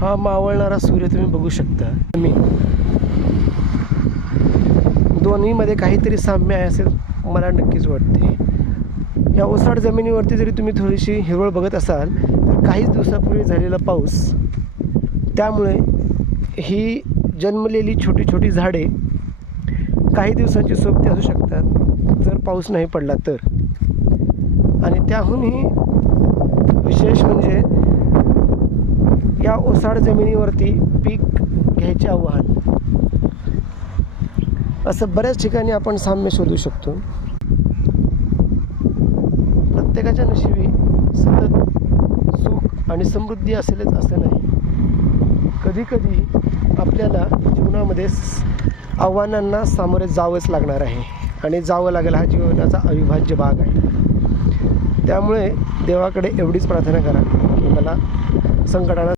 हा मावळणारा सूर्य तुम्ही बघू शकता. मी दोन्हीमध्ये काहीतरी साम्य आहे असे मला नक्कीच वाटते. या ओसाड जमिनीवरती जरी तुम्ही थोडीशी हिरवळ बघत असाल तर काहीच दिवसापूर्वी झालेला पाऊस, त्यामुळे ही जन्मलेली छोटी छोटी झाडे काही दिवसांची सोबती असू शकतात जर पाऊस नाही पडला तर. आणि त्याहूनही विशेष म्हणजे या ओसाड जमिनीवरती पीक घ्यायचे आव्हान, असं बऱ्याच ठिकाणी आपण साम्य शोधू शकतो. प्रत्येकाच्या नशिबी सतत सुख आणि समृद्धी असेलच असं नाही. कधीकधी आपल्याला जीवनामध्ये आव्हानांना सामोरे जावंच लागणार आहे आणि जावं लागेल हा जीवनाचा अविभाज्य भाग आहे. त्यामुळे देवाकडे एवढीच प्रार्थना करा की मला संकटाला